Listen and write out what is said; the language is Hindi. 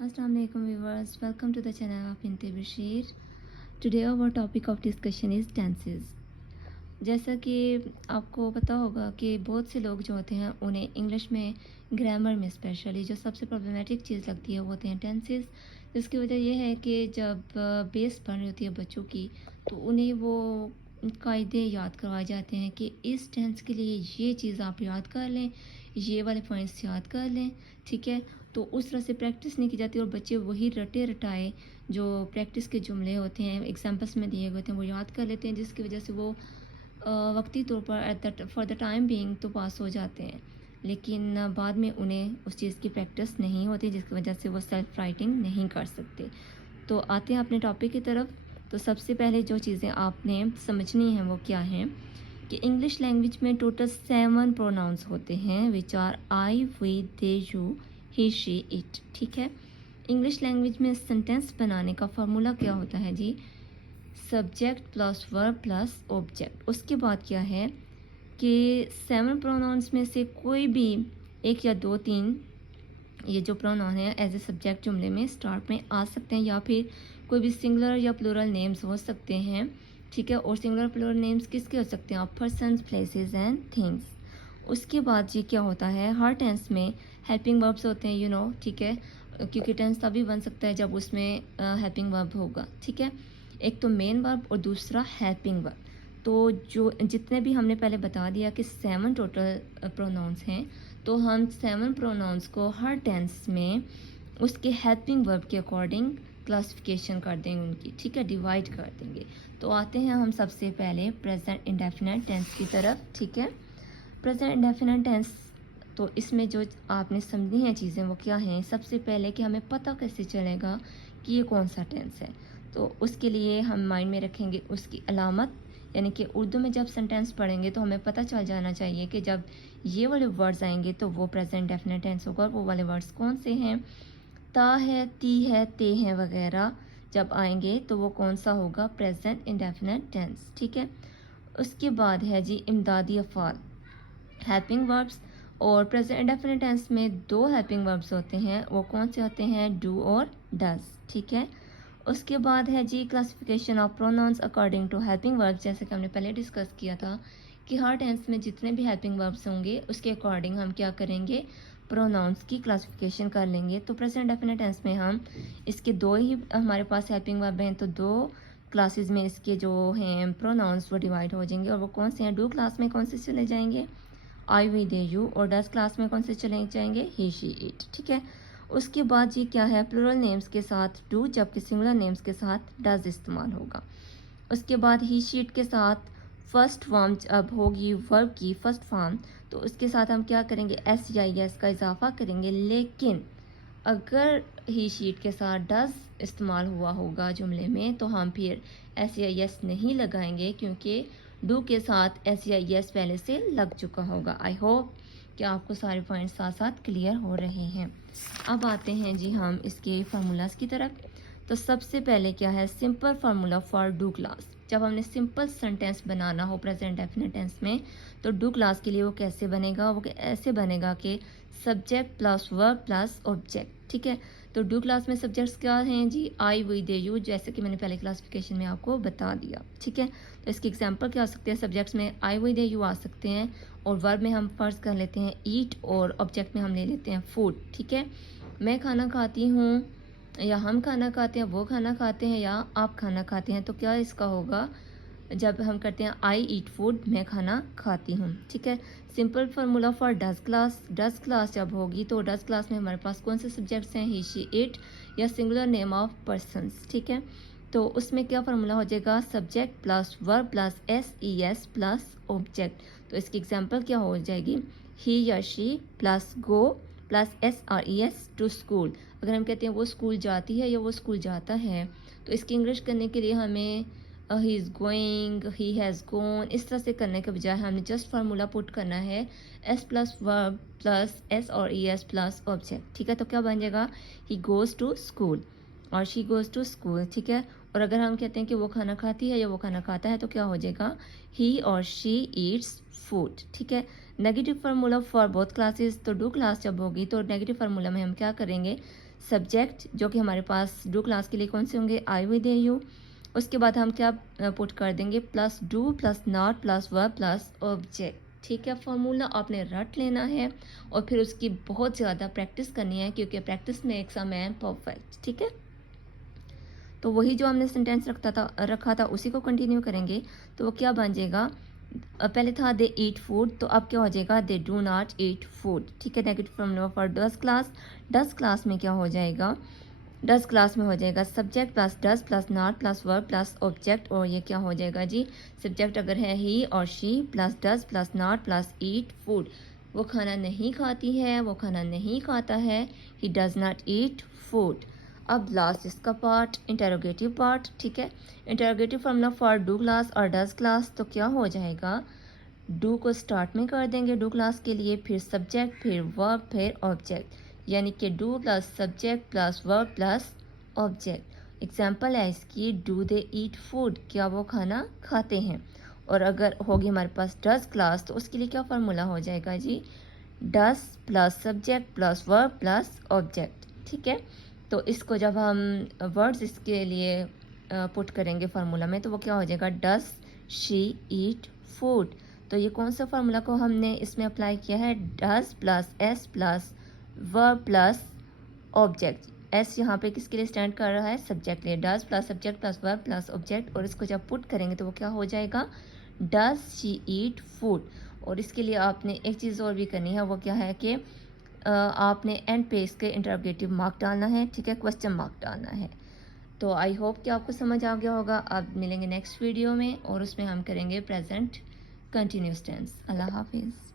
Assalamu alaikum viewers, welcome to the channel of Binte Bashir. Today our topic of discussion is tenses. जैसा कि आपको पता होगा कि बहुत से लोग जो होते हैं उन्हें इंग्लिश में ग्रामर में स्पेशली जो सबसे प्रॉब्लमेटिक चीज़ लगती है वो होते हैं टेंसेस। जिसकी वजह यह है कि जब बेस पढ़नी होती है बच्चों की तो उन्हें वो कायदे याद करवाए जाते हैं कि इस टेंस के लिए ये चीज़ आप याद कर लें, ये वाले पॉइंट्स याद कर लें, ठीक है। तो उस तरह से प्रैक्टिस नहीं की जाती और बच्चे वही रटे रटाए जो प्रैक्टिस के जुमले होते हैं एग्जाम्पल्स में दिए गए होते हैं वो याद कर लेते हैं, जिसकी वजह से वो वक्ती तौर पर फॉर द टाइम बीइंग तो पास हो जाते हैं, लेकिन बाद में उन्हें उस चीज़ की प्रैक्टिस नहीं होती, जिसकी वजह से वो सेल्फ राइटिंग नहीं कर सकते। तो आते हैं अपने टॉपिक की तरफ। तो सबसे पहले जो चीज़ें आपने समझनी हैं वो क्या हैं कि इंग्लिश लैंग्वेज में टोटल 7 प्रोनाउंस होते हैं which are I, we, they, you, he, she, it, ठीक है। इंग्लिश लैंग्वेज में सेंटेंस बनाने का फार्मूला क्या होता है जी? Subject plus verb plus object. उसके बाद क्या है कि 7 प्रोनाउंस में से कोई भी एक या दो तीन ये जो प्रोनाउन है एज ए सब्जेक्ट जुमले में स्टार्ट में आ सकते हैं, या फिर कोई भी सिंगुलर या प्लूरल नेम्स हो सकते हैं, ठीक है। और सिंगुलर प्लूरल नेम्स किसके हो सकते हैं? Persons, places and things. उसके बाद जी क्या होता है, हर टेंस में हेल्पिंग वर्ब्स होते हैं, ठीक है, क्योंकि टेंस तभी बन सकता है जब उसमें हेल्पिंग वर्ब होगा, ठीक है। एक तो मेन वर्ब और दूसरा हेल्पिंग वर्ब। तो जो जितने भी हमने पहले बता दिया कि 7 टोटल प्रोनाउंस हैं, तो हम 7 प्रोनाउंस को हर टेंस में उसके हेल्पिंग वर्ब के अकॉर्डिंग क्लासिफिकेशन कर देंगे उनकी, ठीक है, डिवाइड कर देंगे। तो आते हैं हम सबसे पहले प्रेजेंट इंडेफिनिट टेंस की तरफ, ठीक है। प्रेजेंट इंडेफिनिट टेंस, तो इसमें जो आपने समझनी है चीज़ें वो क्या हैं? सबसे पहले कि हमें पता कैसे चलेगा कि ये कौन सा टेंस है, तो उसके लिए हम माइंड में रखेंगे उसकी अलामत, यानी कि उर्दू में जब सेंटेंस पढ़ेंगे तो हमें पता चल जाना चाहिए कि जब ये वाले वर्ड्स आएंगे तो वो प्रेजेंट डेफिनेट टेंस होगा। और वो वाले वर्ड्स कौन से हैं? ता है, ती है, ते हैं वगैरह जब आएंगे तो वो कौन सा होगा? प्रेजेंट इंडेफिनिट टेंस, ठीक है। उसके बाद है जी इमदादी अफ़ाल, हेल्पिंग वर्ब्स। और प्रेजेंट इंडेफिनिट टेंस में 2 हेल्पिंग वर्ब्स होते हैं, वो कौन से होते हैं? डू और डज, ठीक है। उसके बाद है जी classification of pronouns according to helping verbs. जैसे कि हमने पहले डिस्कस किया था कि हर टेंस में जितने भी हेल्पिंग वर्ब्स होंगे उसके अकॉर्डिंग हम क्या करेंगे? प्रोनाउंस की क्लासिफिकेशन कर लेंगे। तो प्रेजेंट डेफिनेट टेंस में हम इसके 2 ही हमारे पास हेल्पिंग वर्ब हैं, तो 2 क्लासेस में इसके जो हैं प्रोनाउंस वो डिवाइड हो जाएंगे। और वो कौन से हैं? डू क्लास में कौन से चले जाएंगे? आई, वी, दे, यू। और डज क्लास में कौन से चले जाएंगे? ही, शी, इट, ठीक है। उसके बाद ये क्या है? प्लूरल नेम्स के साथ डू, जबकि सिंगुलर नेम्स के साथ डज इस्तेमाल होगा। उसके बाद ही, शीट के साथ फर्स्ट फॉर्म अब होगी वर्ब की फर्स्ट फॉर्म, तो उसके साथ हम क्या करेंगे? एस या एस का इजाफा करेंगे। लेकिन अगर ही शीट के साथ डज इस्तेमाल हुआ होगा जुमले में तो हम फिर एस या एस नहीं लगाएंगे, क्योंकि डू के साथ एस या एस पहले से लग चुका होगा। आई होप कि आपको सारे पॉइंट्स साथ साथ क्लियर हो रहे हैं। अब आते हैं जी हम इसके फार्मूलाज की तरफ। तो सबसे पहले क्या है? Simple formula for do class. जब हमने सिंपल सेंटेंस बनाना हो प्रेजेंट डेफिनेट टेंस में, तो डू क्लास के लिए वो कैसे बनेगा? वो ऐसे बनेगा कि subject plus verb plus object, ठीक है। तो डू क्लास में सब्जेक्ट्स क्या हैं जी? आई, वी, दे, यू, जैसे कि मैंने पहले क्लासिफिकेशन में आपको बता दिया, ठीक है। तो इसके एग्जांपल क्या हो सकते हैं? सब्जेक्ट्स में आई, वी, दे, यू आ सकते हैं, और वर्ब में हम फर्ज कर लेते हैं ईट, और ऑब्जेक्ट में हम ले लेते हैं फूड, ठीक है। मैं खाना खाती हूँ, या हम खाना खाते हैं, वो खाना खाते हैं, या आप खाना खाते हैं, तो क्या इसका होगा? जब हम करते हैं आई ईट फूड, मैं खाना खाती हूँ, ठीक है। Simple formula for does class. Does class जब होगी तो डज क्लास में हमारे पास कौन से सब्जेक्ट्स हैं? ही, शी, इट, या सिंगुलर नेम ऑफ पर्सन्स, ठीक है। तो उसमें क्या फार्मूला हो जाएगा? Subject plus verb plus S E S plus object. तो इसकी एग्जांपल क्या हो जाएगी? ही या she plus go plus S or E S to school. अगर हम कहते हैं वो स्कूल जाती है या वो स्कूल जाता है, तो इसकी इंग्लिश करने के लिए हमें he is going, he has gone, इस तरह से करने के बजाय हमें जस्ट फार्मूला पुट करना है S plus verb plus S और ई एस प्लस ऑब्जेक्ट, ठीक है। तो क्या बन जाएगा? ही गोज़ टू स्कूल और शी गोज़ टू स्कूल, ठीक है। और अगर हम कहते हैं कि वो खाना खाती है या वो खाना खाता है, तो क्या हो जाएगा? ही और शी ईट्स फूड, ठीक है। Negative formula for both classes. तो डू क्लास जब होगी तो नेगेटिव फार्मूला में हम क्या करेंगे? सब्जेक्ट जो कि हमारे पास डू क्लास के लिए कौन से होंगे, आई विद यू। उसके बाद हम क्या पुट कर देंगे, plus do plus not plus verb plus object. ठीक है, फार्मूला आपने रट लेना है और फिर उसकी बहुत ज़्यादा प्रैक्टिस करनी है, क्योंकि प्रैक्टिस में एग्जाम है परफेक्ट। ठीक है, तो वही जो हमने सेंटेंस रखा था उसी को कंटिन्यू करेंगे। तो वो क्या बन जाएगा, पहले था दे ईट फूड, तो अब क्या हो जाएगा, they do not eat food. ठीक है, negative formula for does class. Does class में क्या हो जाएगा, डज क्लास में हो जाएगा subject plus does plus not plus verb plus object. और ये क्या हो जाएगा जी, सब्जेक्ट अगर है ही और she plus does plus not plus eat food. वो खाना नहीं खाती है, वो खाना नहीं खाता है, he does not eat food. अब लास्ट इसका पार्ट, इंटरोगेटिव पार्ट। ठीक है, interrogative formula for do class और डज क्लास, तो क्या हो जाएगा, डू को स्टार्ट में कर देंगे डू क्लास के लिए, फिर सब्जेक्ट, फिर वर्ब, फिर ऑब्जेक्ट, यानी कि do plus subject plus verb plus object. Example है इसकी, डू दे ईट फूड, क्या वो खाना खाते हैं। और अगर होगी हमारे पास डज क्लास, तो उसके लिए क्या फार्मूला हो जाएगा जी, does plus subject plus verb plus object. ठीक है, तो इसको जब हम वर्ड्स इसके लिए पुट करेंगे फार्मूला में, तो वो क्या हो जाएगा, डज शी ईट फूड। तो ये कौन सा फार्मूला को हमने इसमें अप्लाई किया है, does plus S plus verb plus object. S यहाँ पे किसके लिए स्टैंड कर रहा है, सब्जेक्ट लिए, does plus subject plus verb plus object. और इसको जब पुट करेंगे तो वो क्या हो जाएगा, डज शी ईट फूड। और इसके लिए आपने एक चीज़ और भी करनी है, वो क्या है कि आपने एंड पे इसके इंटरोगेटिव मार्क डालना है। ठीक है, क्वेश्चन मार्क डालना है। तो आई होप कि आपको समझ आ गया होगा। अब मिलेंगे नेक्स्ट वीडियो में और उसमें हम करेंगे प्रेजेंट कंटिन्यूस टेंस। अल्लाह हाफिज़।